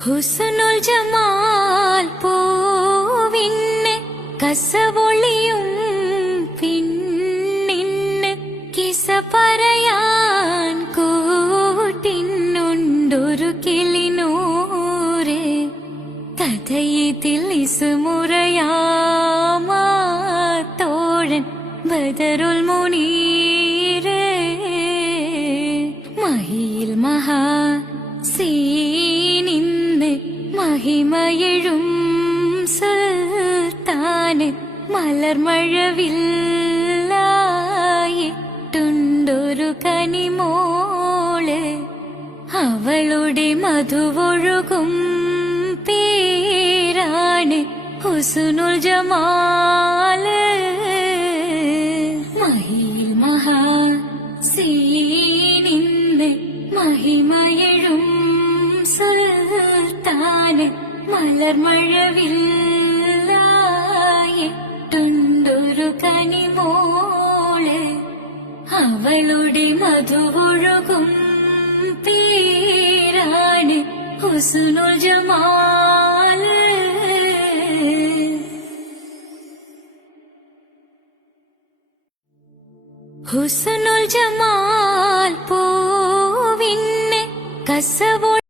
ഹുസ്നുൽ Jamal പൂവിന് കസവൊളിയും പിന്നിന് കിസ പറയാൻ കൂട്ടിനുണ്ടൊരു കിളിനൂറ് കഥയിതിൽ ഇസുമുറയാമാത്തോഴൻ ബദറുൽ മുനീറ് മഹിയിൽ മഹാ സീനിന്ന് മഹിമയെഴും സുൽത്താന് മലർമഴവില്ലായിട്ടുണ്ടൊരു കനിമോള് അവളുടെ മധുവൊഴുകും പേരാണ് ഹുസ്നുൽ ജമാല് മഹിയിൽ മഹാ സീനിന്ന് മഹിമയെഴും സുൽത്താന് മലർമഴവില്ലായിട്ടുണ്ടൊരു കനിമോള് അവളുടെ മധുവൊഴുകും പേരാണ് ഹുസ്നുൽ ജമാല്. ഹുസ്നുൽ ജമാൽ പൂവിന് കസവൊളിയും